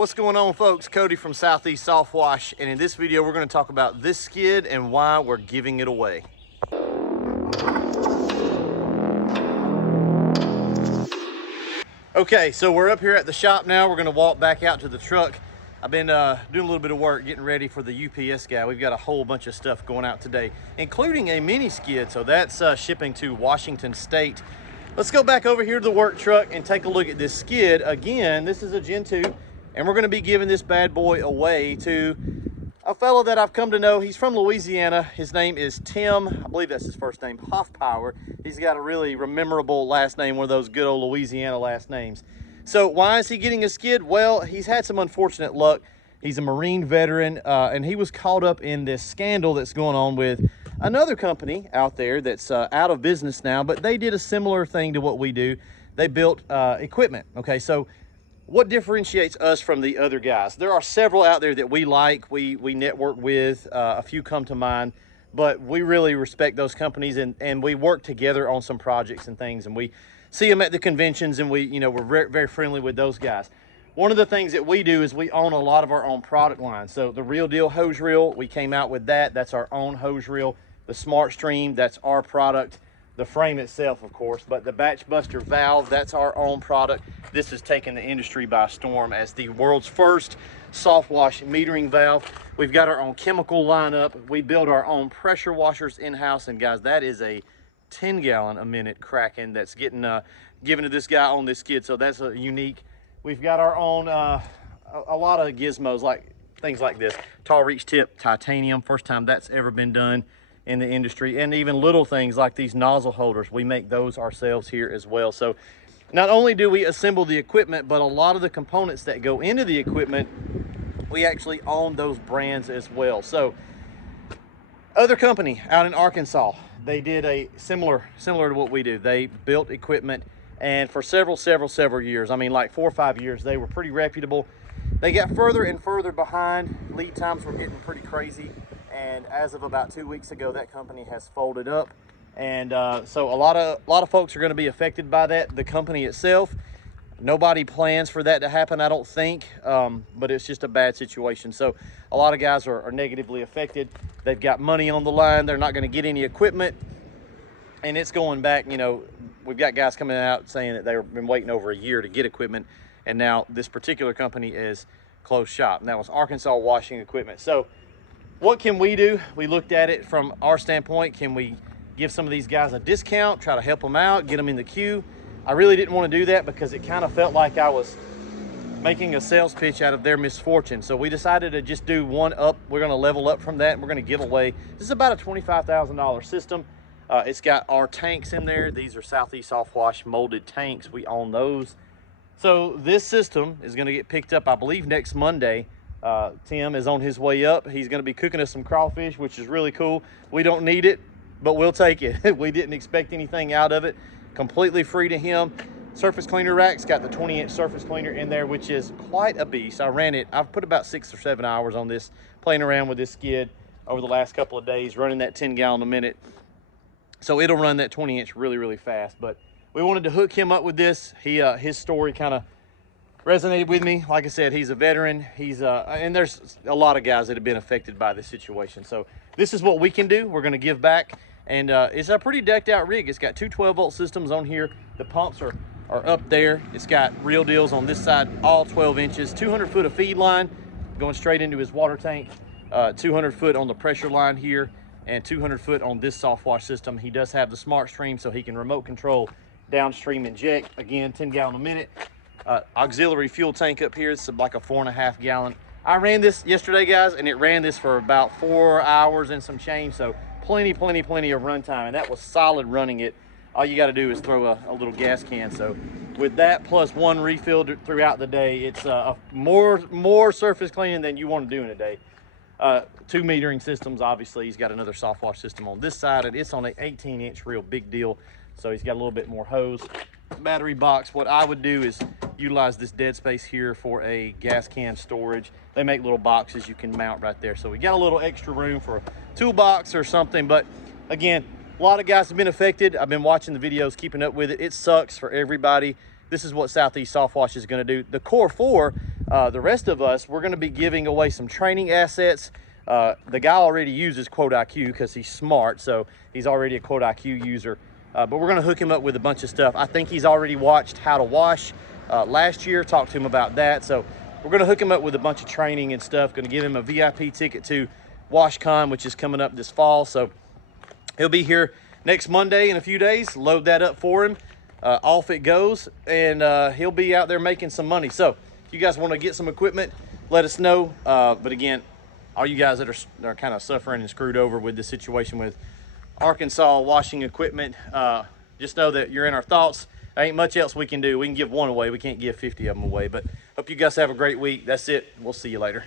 What's going on, folks? Cody from Southeast Softwash, and in this video we're going to talk about this skid and why we're giving it away. Okay, so we're up here at the shop now. We're going to walk back out to the truck. I've been doing a little bit of work getting ready for the UPS guy. We've got a whole bunch of stuff going out today, including a mini skid, so that's shipping to Washington State. Let's go back over here to the work truck and take a look at this skid. Again, this is a Gen 2. And we're going to be giving this bad boy away to a fellow that I've come to know. He's from Louisiana. His name is Tim. I believe that's his first name, Hoffpower. He's got a really memorable last name, one of those good old Louisiana last names. So why is he getting a skid? Well, he's had some unfortunate luck. He's a Marine veteran, and he was caught up in this scandal that's going on with another company out there that's out of business now, but they did a similar thing to what we do. They built equipment. Okay, so what differentiates us from the other guys? There are several out there that we like, we network with, a few come to mind, but we really respect those companies, and we work together on some projects and things, and we see them at the conventions, and we're very, very friendly with those guys. One of the things that we do is we own a lot of our own product lines. So the Real Deal hose reel, we came out with that. That's our own hose reel. The Smart Stream, that's our product. The frame itself, of course, but the Batch Buster valve, that's our own product. This has taken the industry by storm as the world's first soft wash metering valve. We've got our own chemical lineup. We build our own pressure washers in-house, and guys, that is a 10-gallon a minute Kraken that's getting given to this guy on this skid, so that's unique. We've got our own a lot of gizmos, like things like this. Tall reach tip titanium, first time that's ever been done in the industry. And even little things like these nozzle holders, we make those ourselves here as well. So not only do we assemble the equipment, but a lot of the components that go into the equipment, we actually own those brands as well. So other company out in Arkansas, they did a similar to what we do. They built equipment, and for several years, I mean like 4 or 5 years, they were pretty reputable. They got further and further behind. Lead times were getting pretty crazy. And as of about 2 weeks ago, that company has folded up. And so a lot of folks are going to be affected by that. The company itself, nobody plans for that to happen, I don't think, but it's just a bad situation. So a lot of guys are negatively affected. They've got money on the line. They're not going to get any equipment. And it's going back, we've got guys coming out saying that they've been waiting over a year to get equipment. And now this particular company is closed shop. And that was Arkansas Washing Equipment. So what can we do? We looked at it from our standpoint. Can we give some of these guys a discount, try to help them out, get them in the queue? I really didn't want to do that because it kind of felt like I was making a sales pitch out of their misfortune. So we decided to just do one up. We're going to level up from that, and we're going to give away. This is about a $25,000 system. It's got our tanks in there. These are Southeast Softwash molded tanks. We own those. So this system is going to get picked up, I believe, next Monday. Tim is on his way up. He's going to be cooking us some crawfish, which is really cool. We don't need it, but we'll take it. We didn't expect anything out of it. Completely free to him. Surface cleaner rack's got the 20-inch surface cleaner in there, which is quite a beast. I ran it. I've put about 6 or 7 hours on this, playing around with this skid over the last couple of days, running that 10-gallon a minute. So it'll run that 20-inch really fast. But we wanted to hook him up with this. His story kind of resonated with me. Like I said, he's a veteran. And there's a lot of guys that have been affected by this situation. So this is what we can do. We're going to give back. And it's a pretty decked out rig. It's got two 12-volt systems on here. The pumps are up there. It's got Real Deals on this side, all 12 inches. 200 foot of feed line going straight into his water tank. 200 foot on the pressure line here, and 200 foot on this soft wash system. He does have the Smart Stream, so he can remote control downstream inject. Again, 10 gallon a minute. Auxiliary fuel tank up here. It's like a 4.5 gallon. I ran this yesterday, guys, and it ran this for about 4 hours and some change. So plenty of run time, and that was solid running it. All you got to do is throw a little gas can. So with that plus one refill throughout the day, it's more surface cleaning than you want to do in a day. 2 metering systems, obviously. He's got another soft wash system on this side, and it's on an 18-inch real big deal. So he's got a little bit more hose. Battery box, what I would do is utilize this dead space here for a gas can storage. They make little boxes you can mount right there. So we got a little extra room for a toolbox or something. But again, a lot of guys have been affected. I've been watching the videos, keeping up with it. It sucks for everybody. This is what Southeast Softwash is going to do. The Core 4 The rest of us, we're going to be giving away some training assets. The guy already uses Quote IQ because he's smart, so he's already a Quote IQ user. But we're going to hook him up with a bunch of stuff. I think he's already watched How to Wash last year, talked to him about that. So we're going to hook him up with a bunch of training and stuff. Going to give him a VIP ticket to WashCon, which is coming up this fall. So he'll be here next Monday in a few days. Load that up for him. Off it goes, and he'll be out there making some money. So if you guys want to get some equipment, let us know. But again, all you guys that are kind of suffering and screwed over with the situation with Arkansas washing equipment, just know that you're in our thoughts. There ain't much else we can do. We can give one away. We can't give 50 of them away. But hope you guys have a great week. That's it. We'll see you later.